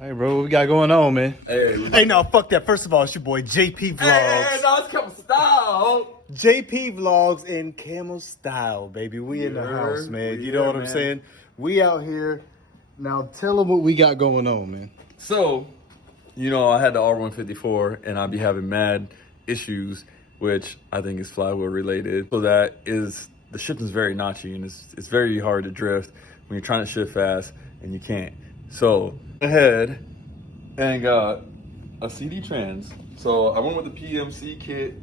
Hey, bro, what we got going on, man? Hey, no, fuck that. First of all, it's your boy JP Vlogs. Hey, no, it's Camel Style. JP Vlogs in Camel Style, baby. We in the house, man. You know what I'm saying? We out here. Now tell them what we got going on, man. So, you know, I had the R154 and I'd be having mad issues, which I think is flywheel related. So that is, the shifting's very notchy and it's very hard to drift when you're trying to shift fast and you can't. So, ahead and got a CD trans. So I went with the PMC kit,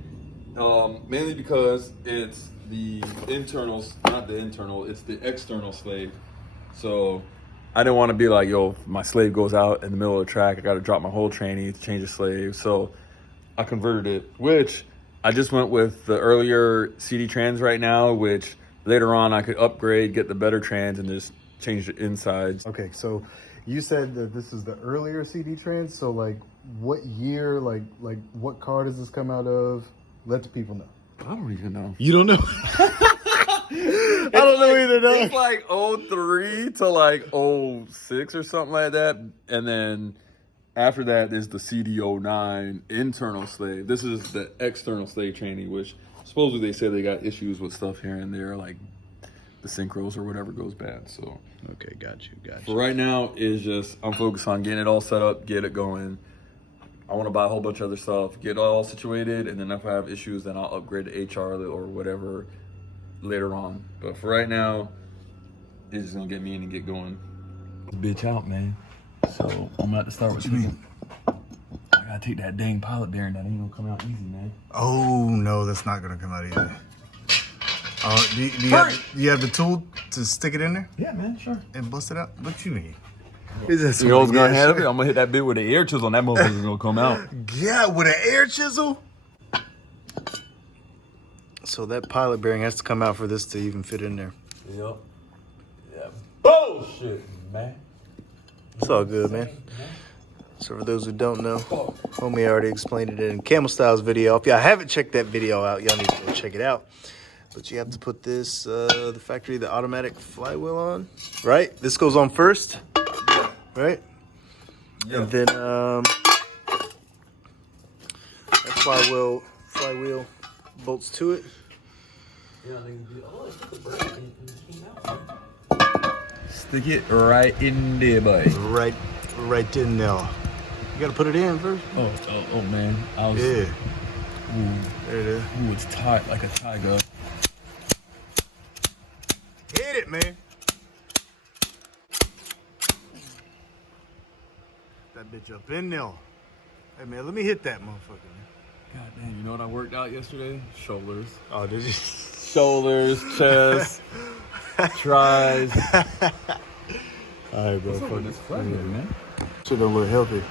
mainly because it's the internals, not the internal, it's the external slave. So I didn't want to be like, yo, my slave goes out in the middle of the track, I got to drop my whole tranny to change the slave. So I converted it, which I just went with the earlier CD trans right now, which later on I could upgrade, get the better trans and just change the insides. Okay, so you said that this is the earlier CD trans. So like what year, like what car does this come out of? Let the people know. I don't even know. You don't know? I don't know either. No. It's like 03 to like 06 or something like that. And then after that is the Cd009 internal slave. This is the external slave training, which supposedly they say they got issues with stuff here and there, like the synchros or whatever goes bad. So okay, got you. for right now is just I'm focused on getting it all set up, get it going. I want to buy a whole bunch of other stuff, get it all situated, and then if I have issues, then I'll upgrade to HR or whatever later on. But for right now, it's just gonna get me in and get going. Bitch out, man. So I'm about to start with you. I gotta take that dang pilot bearing. That ain't gonna come out easy, man. Oh no, that's not gonna come out easy. Do you have the tool to stick it in there? Yeah, man, sure. And bust it out? What you mean? You know what's gonna happen? I'm gonna hit that bit with the air chisel and that motherfucker's gonna come out. Yeah, with an air chisel? So that pilot bearing has to come out for this to even fit in there. Yep. Yeah. Bullshit, man. It's all good, man. So for those who don't know, homie already explained it in Camel Style's video. If y'all haven't checked that video out, y'all need to go check it out. But you have to put this, the factory, the automatic flywheel on, right? This goes on first, right? Yeah. And then that flywheel bolts to it. Stick it right in there, boy. Right in there. You gotta put it in first. Oh man. Yeah. Ooh. There it is. Ooh, it's tight like a tiger. Hit it, man. That bitch up in there. Hey, man, let me hit that motherfucker, man. God damn, you know what I worked out yesterday? Shoulders. Oh, did you? Shoulders, chest, tries. All right, bro. What's up with this flag here, man? Shit don't look healthy.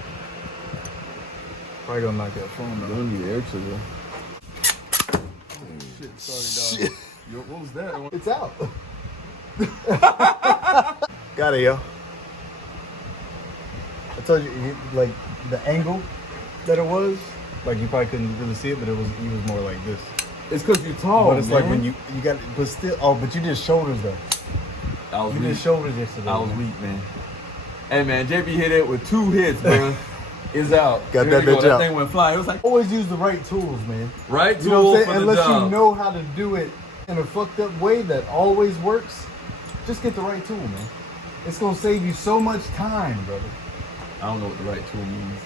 Probably gonna knock that phone down. Don't need air chisel. Shit, sorry, dog. Yo, what was that? It's out. Got it, yo. I told you, like, the angle that it was, like, you probably couldn't really see it, but he was more like this. It's because you're tall, but it's like when you got, but still, but you did shoulders, though. You did shoulders yesterday. I was weak, man. Hey, man, JP hit it with 2 hits, bro. It's out. Got that bitch out. That thing went flying. It was like, always use the right tools, man. Right you know what I'm tool saying? for the Unless job. you know how to do it in a fucked up way that always works, just get the right tool, man. It's gonna save you so much time, brother. I don't know what the right tool means.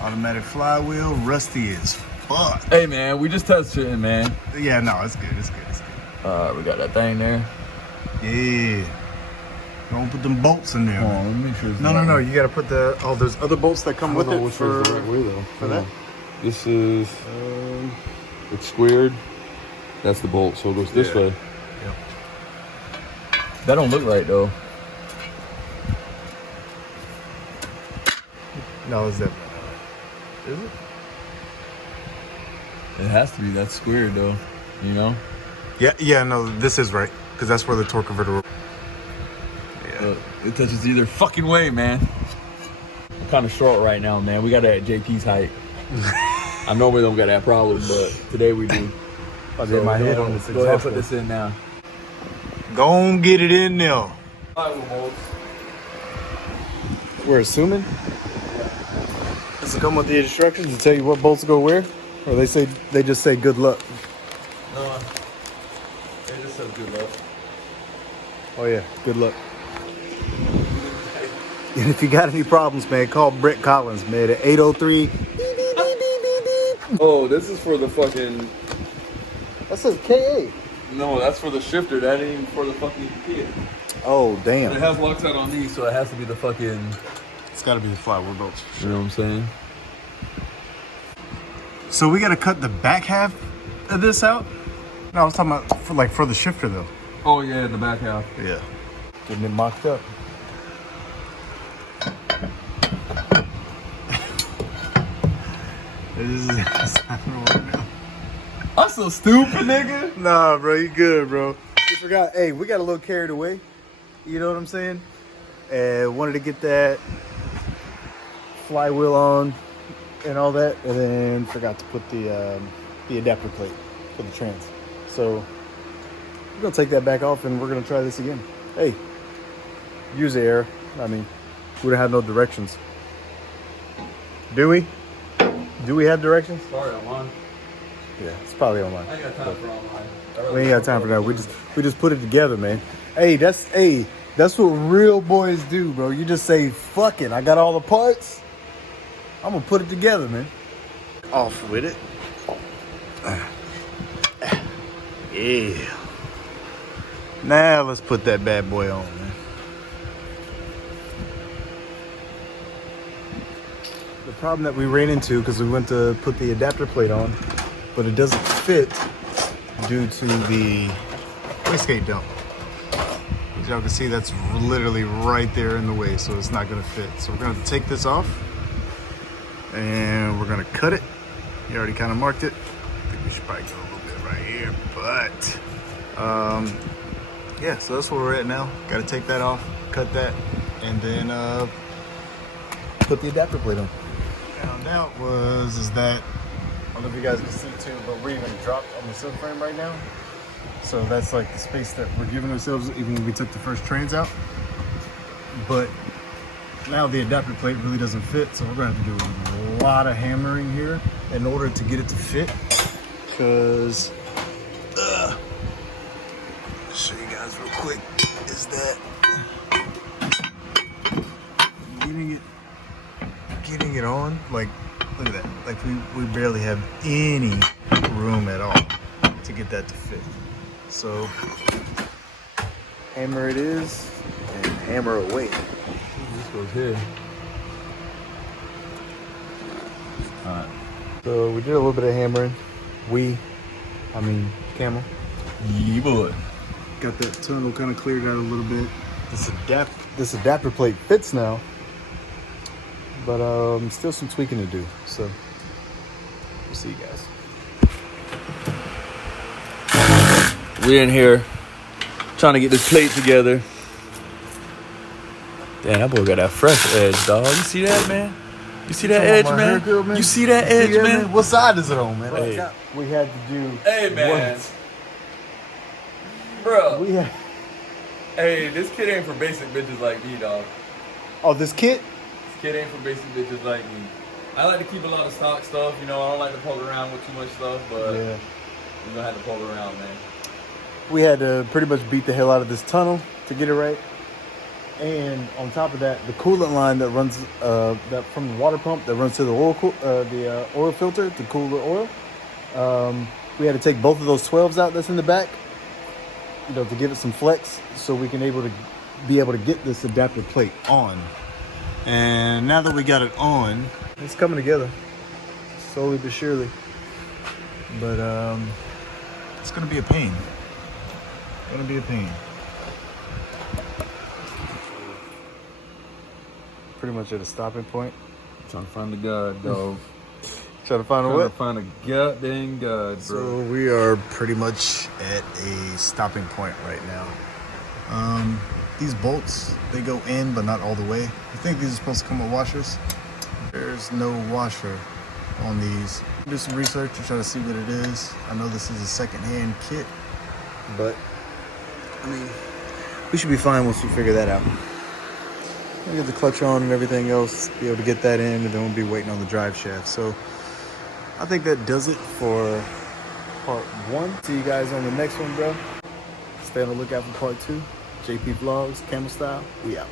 Automatic flywheel, rusty as fuck. Hey, man, we just touched it, man. Yeah, no, it's good. It's good. We got that thing there. Yeah. Don't put them bolts in there. Hold on, let me make sure. No. You gotta put there's other bolts that come with it for the right way, though. For that. This is. It's squared. That's the bolt, so it goes this way. Yep. That don't look right though. No, it's definitely not. Is it? It has to be. That's squared though. You know. Yeah. No, this is right because that's where the torque converter. Yeah. It touches either fucking way, man. I'm kind of short right now, man. We got it at JP's height. I normally don't got that problem, but today we do. I'll get my head on this. Go ahead and put this in now. Go on, get it in there. We're assuming. Does it come with the instructions to tell you what bolts go where, or they just say good luck? No, they just said good luck. Oh yeah, good luck. And if you got any problems, man, call Brett Collins, man, at 803. Oh, this is for the fucking. That says KA. No, that's for the shifter. That ain't even for the fucking kit. Oh damn. It has Loctite on these, so it has to be the fucking. It's got to be the flywheel bolts. You know what I'm saying? So we got to cut the back half of this out. No, I was talking about for the shifter though. Oh yeah, the back half. Yeah. Getting it mocked up. I'm so stupid, nigga. Nah, bro, you good, bro. We forgot. Hey, we got a little carried away. You know what I'm saying? And wanted to get that flywheel on and all that, and then forgot to put the adapter plate for the trans. So we're gonna take that back off, and we're gonna try this again. Hey, use the air. I mean, we don't have no directions. Do we? Do we have directions? Sorry, online. Yeah, it's probably online. I ain't got time for online. We ain't got time for that. We just put it together, man. Hey, that's what real boys do, bro. You just say, fuck it, I got all the parts. I'm gonna put it together, man. Off with it. Yeah. Now let's put that bad boy on, man. The problem that we ran into, because we went to put the adapter plate on, but it doesn't fit due to the wastegate dump. As y'all can see, that's literally right there in the way, so it's not gonna fit. So we're gonna have to take this off, and we're gonna cut it. You already kind of marked it. I think we should probably go a little bit right here, but yeah, so that's where we're at now. Got to take that off, cut that, and then put the adapter plate on. Found out is that, I don't know if you guys can see too, but we're even dropped on the silk frame right now. So that's like the space that we're giving ourselves even when we took the first trans out. But now the adapter plate really doesn't fit, so we're gonna have to do a lot of hammering here in order to get it to fit. Because show you guys real quick is that getting it on, like, look at that, like we barely have any room at all to get that to fit. So hammer it is, and hammer away. This goes here. Alright. So we did a little bit of hammering. Camel. Yeah, boy. Got that tunnel kind of cleared out a little bit. This adapter plate fits now, but still some tweaking to do. So we'll see you guys. We in here trying to get this plate together. Damn, that boy got that fresh edge, dog. You see that, man? You see that edge, man? Girl, man? You see that edge, man? What side is it on, man? Hey. We had to do. Hey, man. What? Bro. We had. Hey, this kid ain't for basic bitches like me, dog. Oh, this kit? This kid ain't for basic bitches like me. I like to keep a lot of stock stuff, you know. I don't like to poke around with too much stuff, but Yeah. we're gonna have to poke around, man. We had to pretty much beat the hell out of this tunnel to get it right. And on top of that, the coolant line that runs that from the water pump that runs to the oil filter to cool the oil. We had to take both of those 12s out that's in the back, you know, to give it some flex, so we can be able to get this adapter plate on. And now that we got it on, it's coming together slowly but surely. But it's gonna be a pain. Gonna be a pain. Pretty much at a stopping point. Trying to find the God, dog. Trying to find a Trying to what? find a goddamn God, bro. So we are pretty much at a stopping point right now. These bolts, they go in, but not all the way. I think these are supposed to come with washers. There's no washer on these. Do some research to try to see what it is. I know this is a second-hand kit, but I mean, we should be fine once we figure that out. We'll get the clutch on and everything else, be able to get that in, and then we'll be waiting on the drive shaft. So I think that does it for part 1. See you guys on the next one, bro. Stay on the lookout for part 2. JP Vlogs, Camel Style, we out.